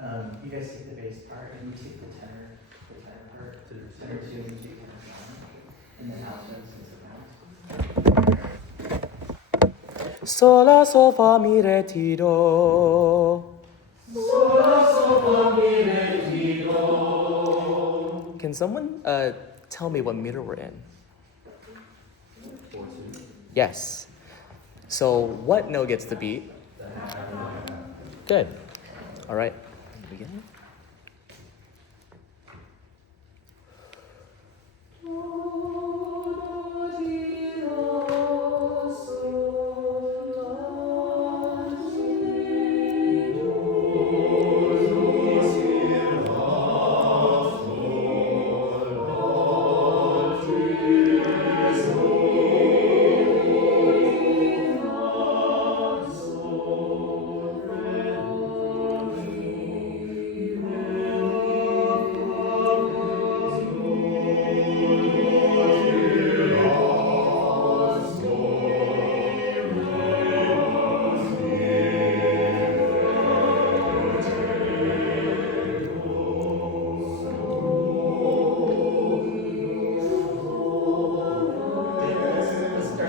You guys take the bass part, and we take the tenor part, tenor 2, and you take tenor 1, and then altos and sopranos. Sol la sol fa mi re ti do. Sol la sol fa mi re ti do. Can someone tell me what meter we're in? 4/2. Yes. So what note gets the beat? Good. All right. Begin.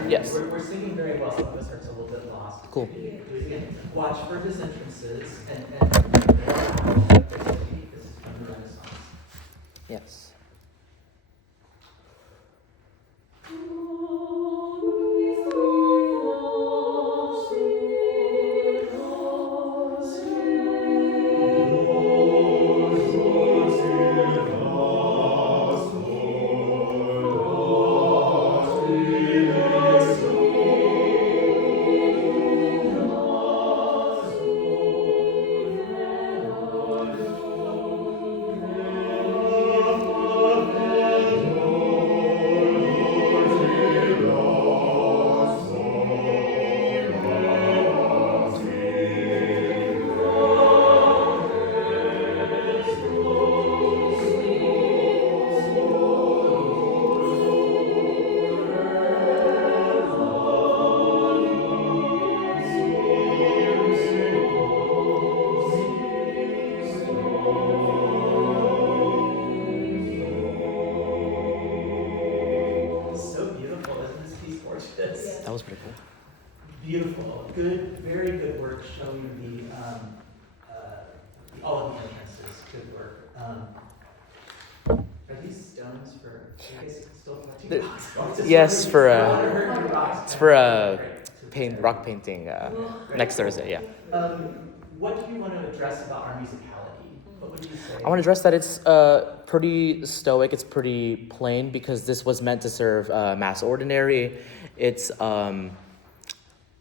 Yes. We're singing very well, some of us are a little bit lost. Cool. Do it again. Watch for disentrances and this is from the Renaissance. Yes. That was pretty cool. Beautiful, good, very good work showing all of the entrances. Good work. Are these stones for? Are you guys still collecting rocks? Yes, for it's for rock painting next Thursday. Yeah. What do you want to address about our musicality? What would you say? I want to address that it's pretty stoic. It's pretty plain because this was meant to serve Mass Ordinary. It's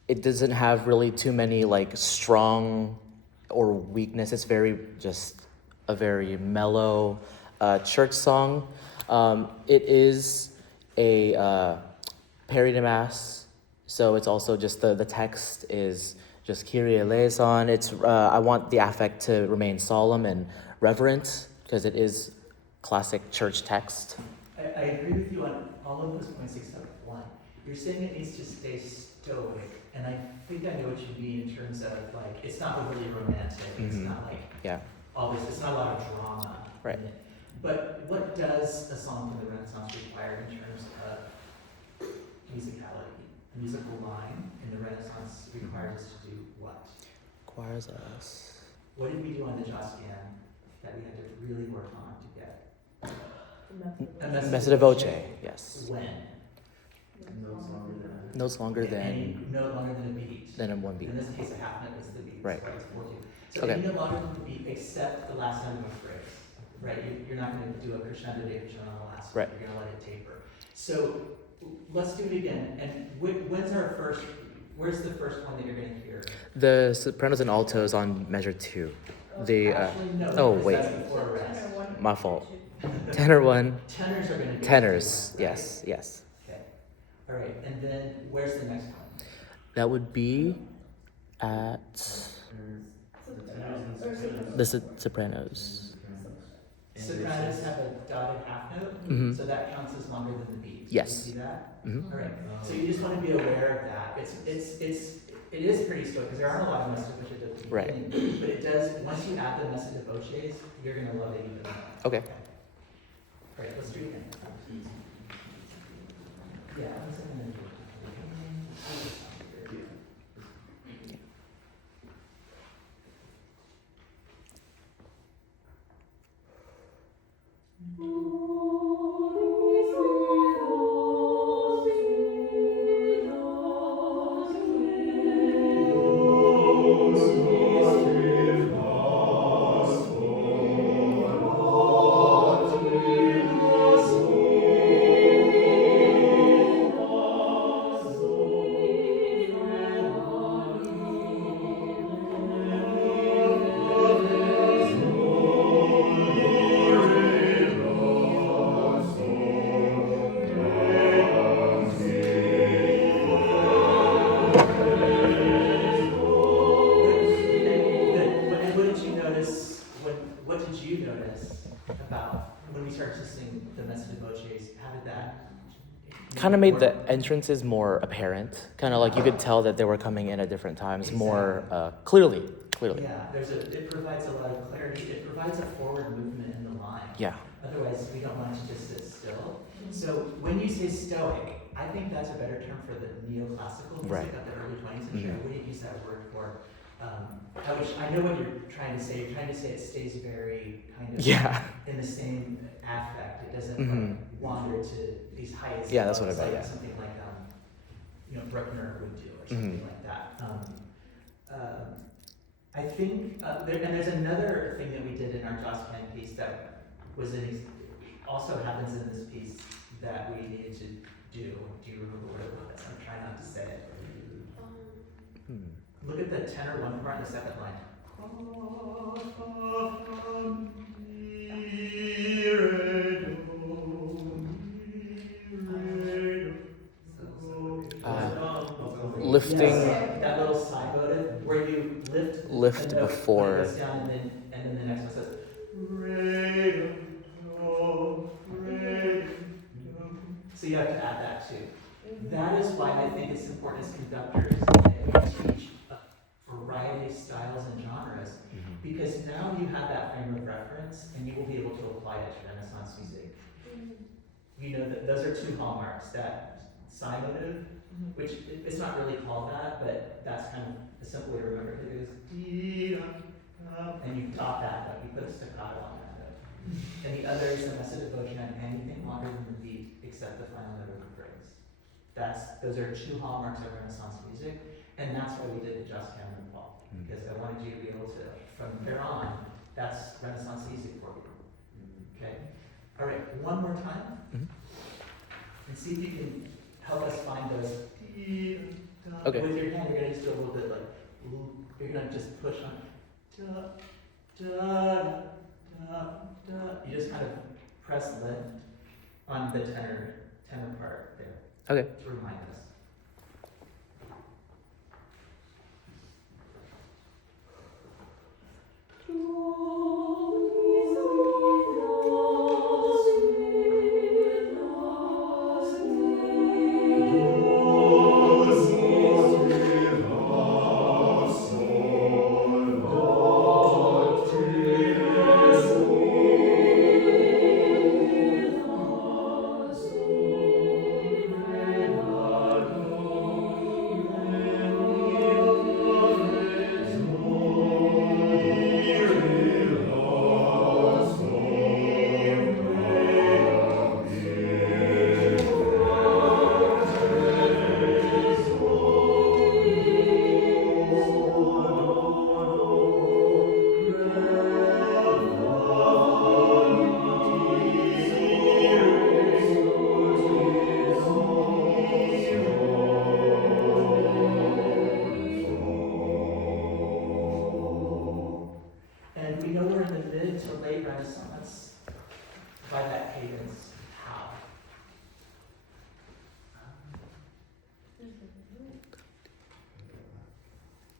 it doesn't have really too many like strong or weakness. It's just a very mellow church song. It is a parody to Mass, so it's also just the text is just Kyrie eleison. It's I want the affect to remain solemn and reverent because it is classic church text. I agree with you on all of those points except one. You're saying it needs to stay stoic, and I think I know what you mean in terms of like it's not overly romantic. It's not like all this. It's not a lot of drama. Right. In it. But what does a song from the Renaissance require in terms of musicality? A musical line in the Renaissance requires us to do what? Requires us. What did we do on the Jostian that we had to really work on to get? Messa de voce, yes. When? Notes longer than. Any note longer than a beat. Than a one beat. In this case, a half note is the beat. Right. So it's 4/2. So Okay. any note longer than the beat except the last note of a phrase. Right. You're not going to do a crescendo de crescendo on the last one. Right. You're going to let it taper. So let's do it again. And when's our first? Where's the first one that you're going to hear? The sopranos and altos on measure 2. The Actually, no. oh because wait, that's before rest. my fault. Tenor 1. Tenors are going to be. Tenors, right? yes. Okay. All right. And then where's the next one? That would be at the sopranos. Sopranos have a dotted half note, so that counts as longer than the beat. Yes. You see that? Mm-hmm. All right. So you just want to be aware of that. It's it is pretty stoic, because there aren't a lot of messa voces at the beginning. Right. But it does, once you add the messa voces, you're going to love it even more. Okay. All right, let's do it again. Yeah, I'm just going to do it. Kind of made the entrances more apparent. Kind of like you could tell that they were coming in at different times, exactly. More clearly. Yeah, it provides a lot of clarity. It provides a forward movement in the line. Yeah. Otherwise, we don't want it to just sit still. So when you say stoic, I think that's a better term for the neoclassical music of the early 20th century. I wouldn't use that word for. I know what you're trying to say. You're trying to say it stays very kind of in the same affect. It doesn't like wander to these heights. Yeah, that's what I meant. Yeah. Something like Bruckner would do, or something like that. I think, there's another thing that we did in our Joss Ken piece that was also happens in this piece that we needed to do. Do you remember what it was? I'm trying not to say it. Look at the tenor one part in the second line. Lifting. That little side motive where you lift before. Goes down and then the next one says. So you have to add that too. That is why I think it's important as conductors that we teach a variety of styles and genres, because now you have that frame of reference and you will be able to apply it to Renaissance music. You know that those are two hallmarks, that psi motive, which it's not really called that, but that's kind of a simple way to remember it. It goes and you top that note, you put a staccato on that note. And the other is the messa devotion on anything longer than the beat except the final note of the phrase. Those are two hallmarks of Renaissance music, and that's why we did the Just Cameron Paul, because I wanted you to be able to, from there on, that's Renaissance music for you. Okay? All right, one more time. And see if you can help us find those. Okay. With your hand, you're going to just do a little bit like, you're going to just push on. Da, da, da, da. You just kind of press lift on the tenor part there. Okay. To remind us.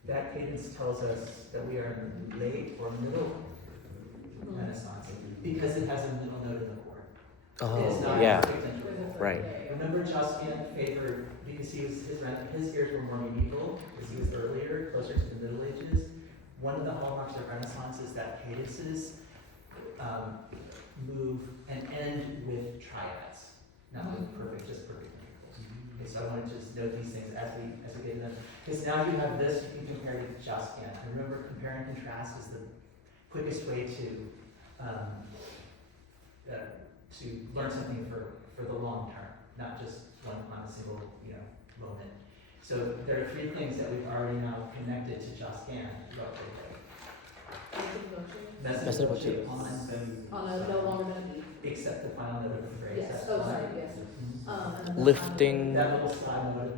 That cadence tells us that we are in the late or middle Renaissance because it has a middle note in the chord. It's not yeah, perfect interval. right. Remember Jocelyn favored, because his ears were more medieval, because he was earlier, closer to the Middle Ages. One of the hallmarks of Renaissance is that cadences move and end with triads, not with just perfect intervals. Okay, so I want to just note these things as we get them. Because now you have this, you can compare to Jocelyn. And remember, compare and contrast is the quickest way to learn something for the long term, not just on a single moment. So there are three things that we've already now connected to Joscan. Message motif on a no longer than a beat. except the final note of the phrase. Yes, That's oh, fine. sorry, yes. And then the Lifting, That little slide note,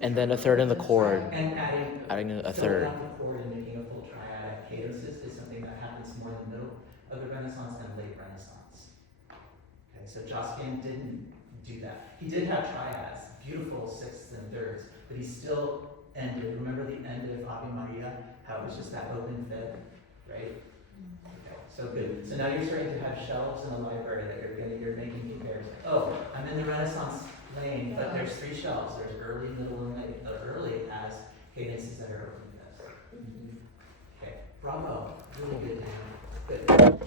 and then a third in the chord, and adding a filling third. out the chord and making a full triadic cadences is something that happens more in the middle of the Renaissance than late Renaissance. Okay, so Josquin didn't do that. He did have triads, beautiful sixths and thirds, but he still ended. Remember the end of Ave Maria, how it was just that open fifth, right? Okay, so good. So now you're starting to have shelves in the library that you're making comparisons. Oh, I'm in the Renaissance lane, but there's three shelves. There's early, middle, and late. The early has cadences that are open fifths. Okay, bravo. Really good. Good.